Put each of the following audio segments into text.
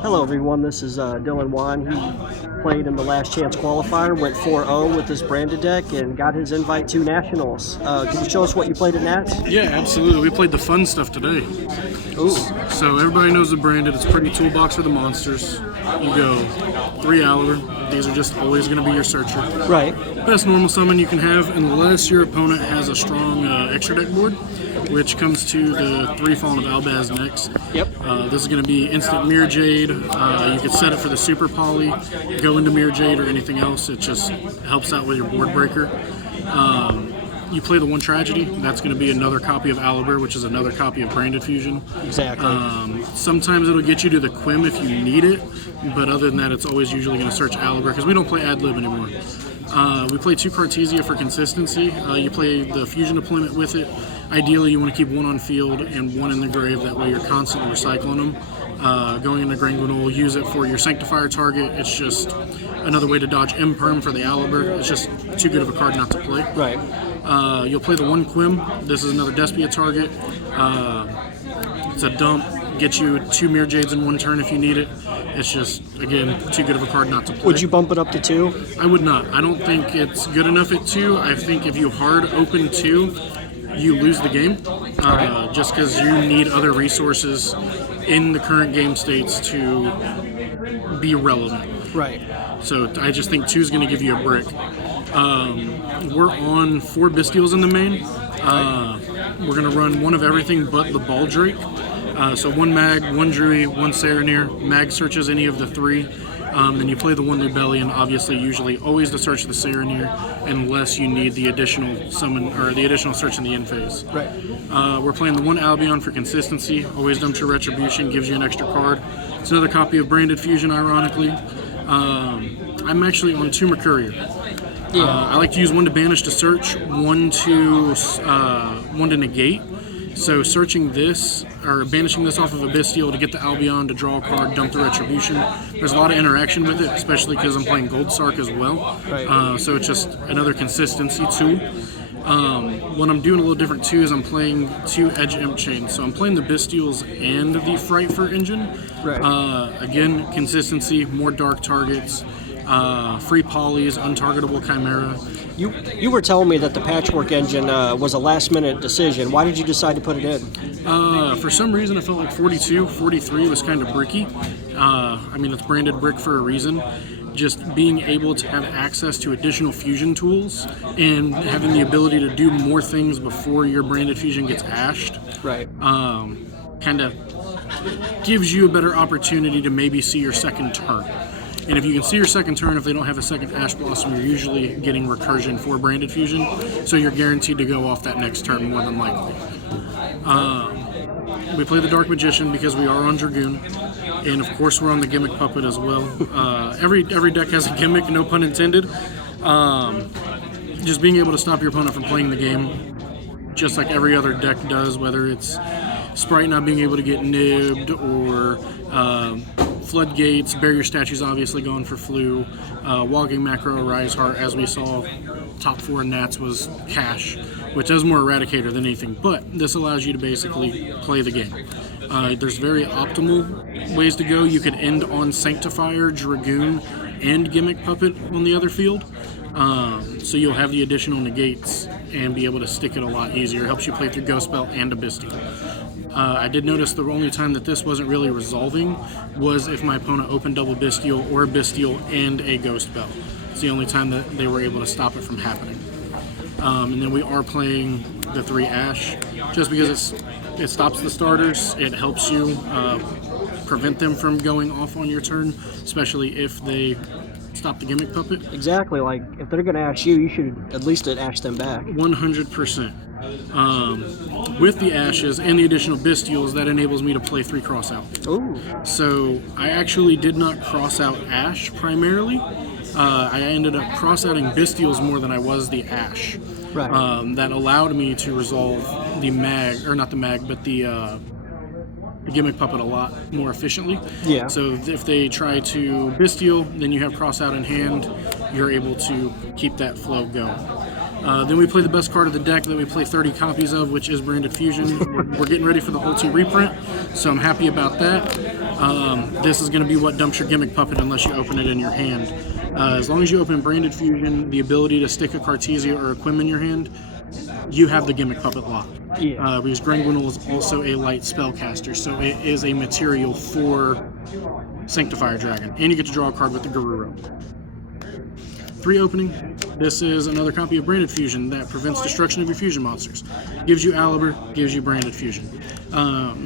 Hello, everyone. This is Dylan Wann. He played in the Last Chance qualifier, went 4-0 with his branded deck, and got his invite to Nationals. Can you show us what you played at Nats? Yeah, absolutely. We played the fun stuff today. Ooh. So everybody knows the branded. It's pretty toolbox for the monsters. You go 3 Aliber. These are just always going to be your searcher. Right. Best normal summon you can have, unless your opponent has a strong extra deck board, which comes to the 3 Fallen of Albaz next. Yep. This is going to be instant Mirror Jade. You could set it for the Super Poly, go into Mirror Jade or anything else. It just helps out with your board breaker. You play the 1 Tragedy. That's going to be another copy of Aliber, which is another copy of Branded Fusion. Exactly. Sometimes it'll get you to the Quim if you need it, but other than that, it's always usually going to search Aliber because we don't play Ad Lib anymore. We play 2 Cartesia for consistency. You play the Fusion deployment with it. Ideally, you want to keep 1 on field and 1 in the grave. That way, you're constantly recycling them. Going into Granguinol, use it for your Sanctifier target. It's just another way to dodge Imperm for the Aliber. It's just too good of a card not to play. Right. You'll play the 1 Quim. This is another Despia target. It's a dump. Get you 2 Mirror Jades in 1 turn if you need it. It's just, again, too good of a card not to play. Would you bump it up to 2? I would not. I don't think it's good enough at 2. I think if you hard open 2, you lose the game. Just because you need other resources in the current game states to be relevant. Right. So I just think 2 is going to give you a brick. We're on 4 Bestials in the main. We're going to run 1 of everything but the Baldrake. So 1 Mag, 1 Druid, 1 Serenir. Mag searches any of the 3. Then you play the 1 Lubellion, obviously, usually always to search the Serenir, unless you need the additional summon or the additional search in the end phase. Right. We're playing the 1 Albion for consistency. Always dump to Retribution, gives you an extra card. It's another copy of Branded Fusion, ironically. I'm actually on 2 Mercurier. Yeah. I like to use 1 to banish to search, 1 to negate. So searching this, or banishing this off of a Bestial to get the Albion to draw a card, dump the Retribution. There's a lot of interaction with it, especially because I'm playing Gold Sark as well. Right. So it's just another consistency tool. What I'm doing a little different too is I'm playing 2 Edge Imp Chains. So I'm playing the Bestials and the Frightfur engine. Right. Again, consistency, more dark targets, free polys, untargetable Chimera. You were telling me that the Patchwork engine was a last-minute decision. Why did you decide to put it in? For some reason, I felt like 42, 43 was kind of bricky. I mean, it's branded brick for a reason. Just being able to have access to additional fusion tools and having the ability to do more things before your branded fusion gets ashed. Right. Kind of gives you a better opportunity to maybe see your second turn. And if you can see your second turn, if they don't have a second Ash Blossom, you're usually getting recursion for Branded Fusion, so you're guaranteed to go off that next turn more than likely. We play the Dark Magician because we are on Dragoon, and of course we're on the Gimmick Puppet as well. Every deck has a gimmick, no pun intended. Just being able to stop your opponent from playing the game, just like every other deck does, whether it's Sprite not being able to get nibbed or Floodgates, Barrier Statues obviously going for Flu, Walking Macro, Rise Heart, as we saw, top 4 Nats was Cash, which is more Eradicator than anything, but this allows you to basically play the game. There's very optimal ways to go. You could end on Sanctifier, Dragoon, and Gimmick Puppet on the other field, so you'll have the additional negates and be able to stick it a lot easier. It helps you play through Ghost Belt and a Bestial. I did notice the only time that this wasn't really resolving was if my opponent opened double Bestial or a Bestial and a Ghost Belt. It's the only time that they were able to stop it from happening. And then we are playing the 3 Ash, just because it stops the starters. It helps you prevent them from going off on your turn, especially if they stop the Gimmick Puppet. Exactly. Like, if they're going to ash you, you should at least ash them back. 100%. With the Ashes and the additional Bestials, that enables me to play 3 Crossout. Ooh. So I actually did not cross out Ash primarily. I ended up cross-outing Bestials more than I was the Ash. Right. That allowed me to resolve the Mag, or not the Mag, but the Gimmick Puppet a lot more efficiently. Yeah. So if they try to Bestial, then you have Cross-out in hand, you're able to keep that flow going. Then we play the best card of the deck that we play 30 copies of, which is Branded Fusion. We're getting ready for the Ulti reprint, so I'm happy about that. this is going to be what dumps your gimmick puppet unless you open it in your hand. As long as you open Branded Fusion, the ability to stick a Cartesia or a Quim in your hand, you have the gimmick puppet locked. Yeah. Because Granguinal is also a light spellcaster, so it is a material for Sanctifier Dragon. And you get to draw a card with the Garuro. 3 opening. This is another copy of Branded Fusion that prevents destruction of your fusion monsters. Gives you Aliber, gives you Branded Fusion.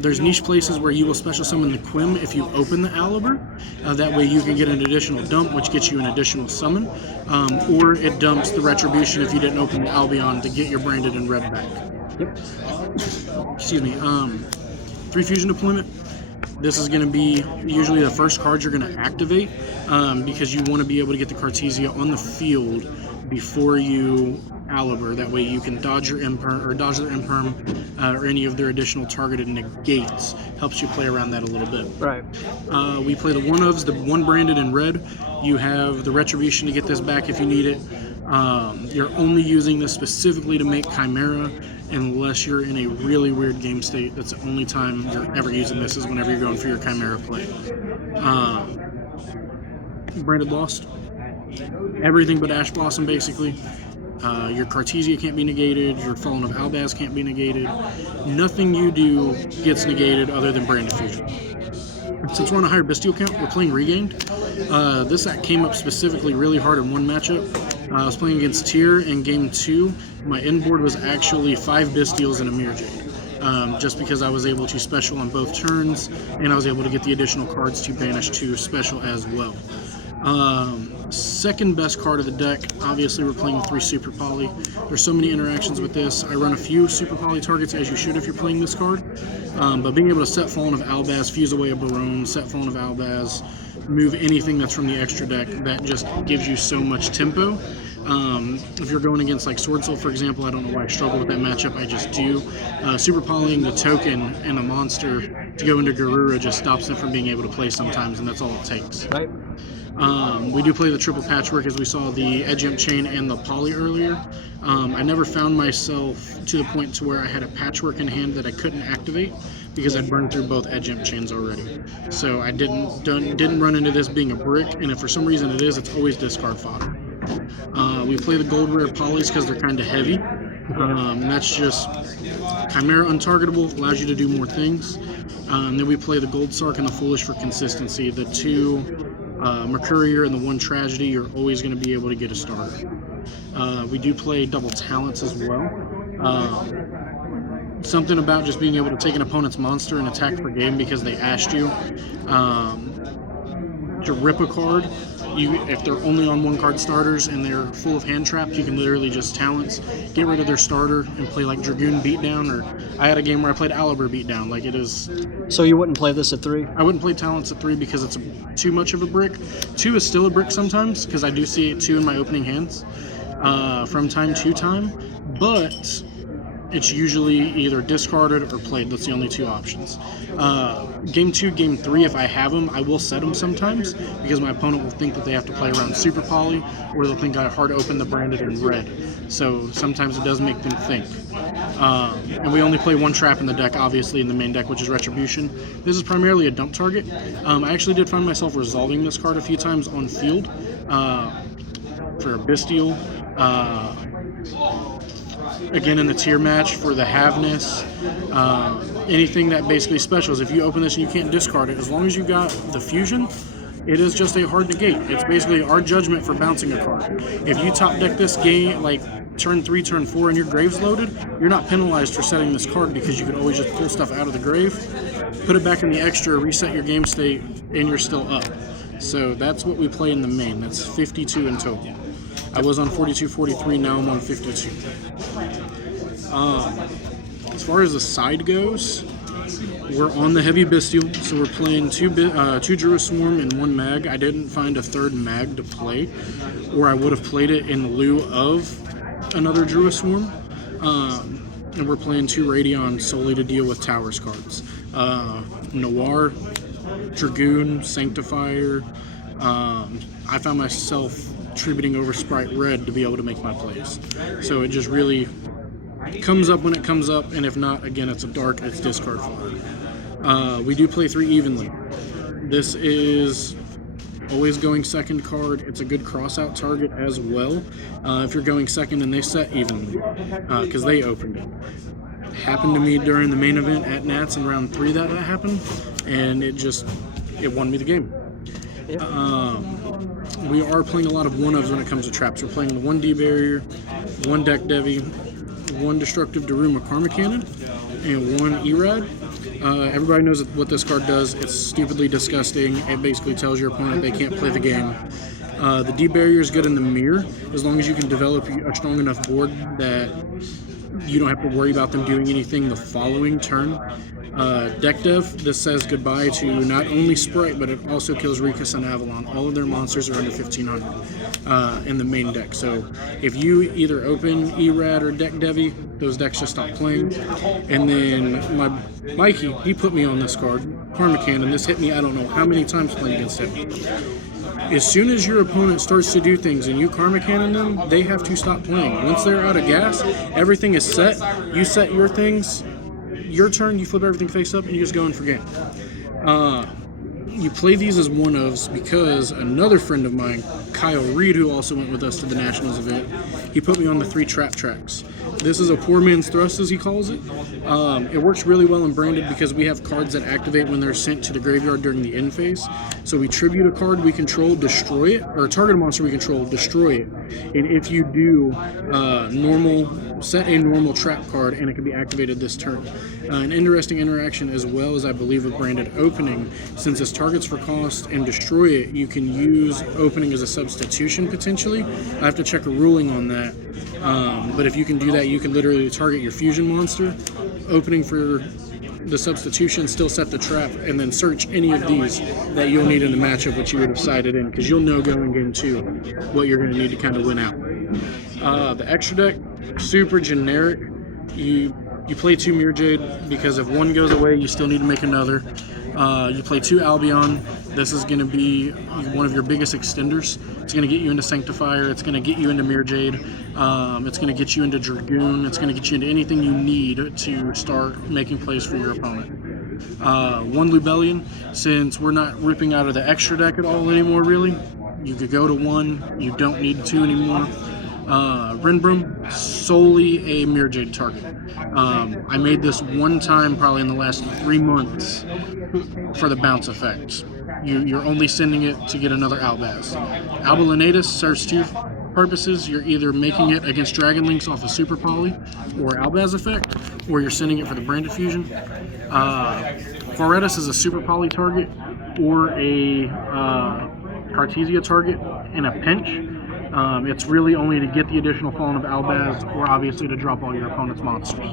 There's niche places where you will special summon the Quim if you open the Aliber. That way you can get an additional dump, which gets you an additional summon. Or it dumps the Retribution if you didn't open the Albion to get your Branded and Red back. Yep. Excuse me. 3 fusion deployment. This is going to be usually the first card you're going to activate because you want to be able to get the Cartesia on the field before you Aliber. That way you can dodge your Imperm or dodge their Imperm or any of their additional targeted negates. Helps you play around that a little bit. Right. We play the one-ofs, the 1 Branded in red. You have the Retribution to get this back if you need it. You're only using this specifically to make Chimera unless you're in a really weird game state. That's the only time you're ever using this is whenever you're going for your Chimera play. Branded Lost. Everything but Ash Blossom, basically. Your Cartesia can't be negated. Your Fallen of Albaz can't be negated. Nothing you do gets negated other than Branded Fusion. Since we're on a higher Bestial count, we're playing Regained. This act came up specifically really hard in one matchup. I was playing against Tyr in game 2. My end board was actually 5 Bestials and a Mirror Jade. Just because I was able to special on both turns, and I was able to get the additional cards to banish to special as well. Second best card of the deck, obviously we're playing with 3 Super Poly. There's so many interactions with this. I run a few Super Poly targets, as you should if you're playing this card. But being able to set Fallen of Albaz, fuse away a Barone, set Fallen of Albaz, move anything that's from the extra deck, that just gives you so much tempo. If you're going against like Sword Soul, for example, I don't know why I struggle with that matchup, I just do. Super Polying the token and a monster to go into Garura just stops them from being able to play sometimes, and that's all it takes. Right. We do play the triple patchwork, as we saw the Edge Imp Chain and the Poly earlier. I never found myself to the point to where I had a patchwork in hand that I couldn't activate because I'd burned through both Edge Imp Chains already. So I didn't run into this being a brick, and if for some reason it is, it's always discard fodder. We play the gold rare polys because they're kind of heavy. That's just Chimera untargetable, allows you to do more things. Then we play the gold Sark and the Foolish for consistency. The 2 Mercurier and the 1 Tragedy, you're always going to be able to get a starter. We do play double talents as well. Something about just being able to take an opponent's monster and attack for game because they asked you. To rip a card, if they're only on 1 card starters and they're full of hand traps, you can literally just talents, get rid of their starter and play like Dragoon Beatdown, or I had a game where I played Aliber Beatdown. Like it is. So you wouldn't play this at 3? I wouldn't play talents at 3 because it's too much of a brick. 2 is still a brick sometimes because I do see it 2 in my opening hands from time to time, but it's usually either discarded or played. That's the only 2 options. Game 2, Game 3, if I have them, I will set them sometimes because my opponent will think that they have to play around Super Poly, or they'll think I hard open the Branded in red. So sometimes it does make them think. And we only play 1 trap in the deck, obviously, in the main deck, which is Retribution. This is primarily a dump target. I actually did find myself resolving this card a few times on field for a Bestial. Again, in the tier match for the Haveness, anything that basically specials. If you open this and you can't discard it, as long as you got the fusion, it is just a hard negate. It's basically our judgment for bouncing a card. If you top deck this game, like turn 3, turn 4, and your grave's loaded, you're not penalized for setting this card because you can always just pull stuff out of the grave, put it back in the extra, reset your game state, and you're still up. So that's what we play in the main. That's 52 in total. I was on 42-43, now I'm on 52. As far as the side goes, we're on the heavy Bestial, so we're playing 2 Druid Swarm and 1 Mag. I didn't find a 3rd Mag to play, or I would have played it in lieu of another Druid Swarm. And we're playing 2 Radion solely to deal with Towers cards. Noir, Dragoon, Sanctifier. I found myself tributing over Sprite Red to be able to make my plays. So it just really comes up when it comes up, and if not, again, it's a dark, it's discard fodder. We do play 3 evenly. This is always going second card. It's a good cross-out target as well. If you're going second and they set evenly, because they opened it. Happened to me during the main event at Nats in round 3 that happened, and it won me the game. We are playing a lot of 1-ofs when it comes to traps. We're playing the 1D barrier, 1 deck Devi, 1 destructive Daruma Karma Cannon, and 1 Erad. Everybody knows what this card does. It's stupidly disgusting. It basically tells your opponent they can't play the game. The D barrier is good in the mirror as long as you can develop a strong enough board that you don't have to worry about them doing anything the following turn. Deck Dev, this says goodbye to not only Sprite, but it also kills Rikus and Avalon. All of their monsters are under 1500 in the main deck. So if you either open Erad or Deck Devi, those decks just stop playing. And then my Mikey, he put me on this card, Karma Cannon. This hit me I don't know how many times playing against him. As soon as your opponent starts to do things and you Karma Cannon them, they have to stop playing. Once they're out of gas, everything is set. You set your things. Your turn, you flip everything face up, and you just go in for game. You play these as 1-ofs because another friend of mine, Kyle Reed, who also went with us to the Nationals event, he put me on the 3 trap tracks. This is a poor man's thrust, as he calls it. It works really well in Branded because we have cards that activate when they're sent to the graveyard during the end phase. So we tribute a card we control, destroy it, or target a monster we control, destroy it. And if you do set a normal trap card, and it can be activated this turn. An interesting interaction as well as I believe with Branded Opening, since it's targets for cost and destroy it, you can use Opening as a substitution potentially. I have to check a ruling on that. But if you can do that, you can literally target your fusion monster, Opening for the substitution, still set the trap, and then search any of these that you'll need in the matchup which you would have sided in, because you'll know going game 2 what you're going to need to kind of win out. The extra deck, super generic. You play 2 Mirror Jade because if one goes away, you still need to make another. You play 2 Albion. This is going to be one of your biggest extenders. It's going to get you into Sanctifier. It's going to get you into Mirror Jade. It's going to get you into Dragoon. It's going to get you into anything you need to start making plays for your opponent. 1 Lubellion, since we're not ripping out of the extra deck at all anymore, really. You could go to 1. You don't need 2 anymore. Rinbroom, solely a Mirror Jade target. I made this one time probably in the last 3 months for the bounce effect. You're only sending it to get another Albaz. Albalinatus serves 2 purposes. You're either making it against Dragon Links off a Super Poly or Albaz effect, or you're sending it for the Branded Fusion. Foretus is a Super Poly target or a Cartesia target in a pinch. It's really only to get the additional Fallen of Albaz, or obviously to drop all your opponent's monsters.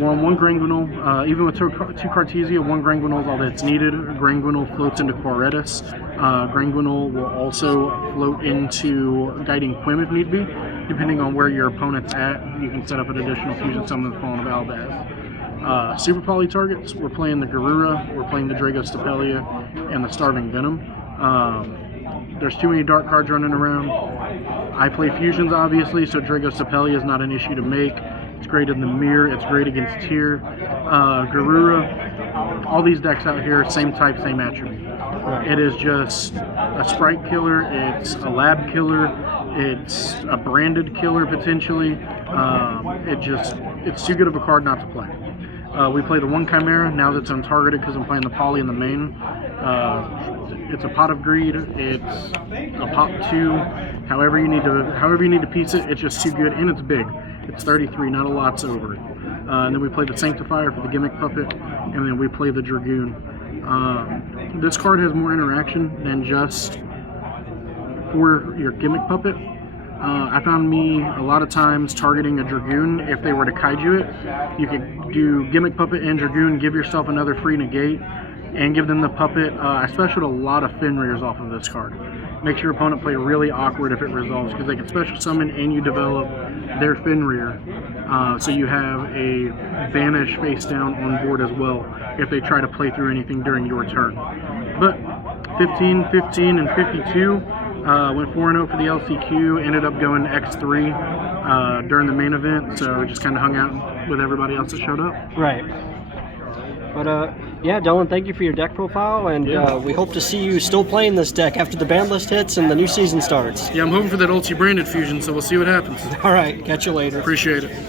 We're on 1 Granguinol. Even with 2 Cartesia, 1 Granguinol is all that's needed. Granguinol floats into Quaretus. Granguinol will also float into Guiding Quim if need be. Depending on where your opponent's at, you can set up an additional fusion summon of the Fallen of Albaz. Super Poly targets, we're playing the Garura, we're playing the Drago Stapelia, and the Starving Venom. There's too many dark cards running around. I play fusions, obviously, so Drago Stapelia is not an issue to make. It's great in the mirror. It's great against Tyr. Garura, all these decks out here, same type, same attribute. It is just a Sprite killer. It's a lab killer. It's a branded killer, potentially. It's too good of a card not to play. We play the 1 Chimera, now that's untargeted because I'm playing the Poly in the main. It's a Pot of Greed, it's a Pop 2, however you need to piece it, it's just too good, and it's big. It's 33, not a lot's over it. And then we play the Sanctifier for the Gimmick Puppet, and then we play the Dragoon. This card has more interaction than just for your Gimmick Puppet. I found me a lot of times targeting a Dragoon. If they were to kaiju it, you could do Gimmick Puppet and Dragoon, give yourself another free negate, and give them the Puppet. I specialed a lot of Fenrir's off of this card. Makes your opponent play really awkward if it resolves, because they can special summon and you develop their Fenrir. So you have a Banish face down on board as well if they try to play through anything during your turn. But 15, 15, and 52. Went 4-0 for the LCQ, ended up going X3 during the main event, so just kind of hung out with everybody else that showed up. Right. But yeah, Dylan, thank you for your deck profile, and we hope to see you still playing this deck after the ban list hits and the new season starts. Yeah, I'm hoping for that ulti branded fusion, so we'll see what happens. All right, catch you later. Appreciate it.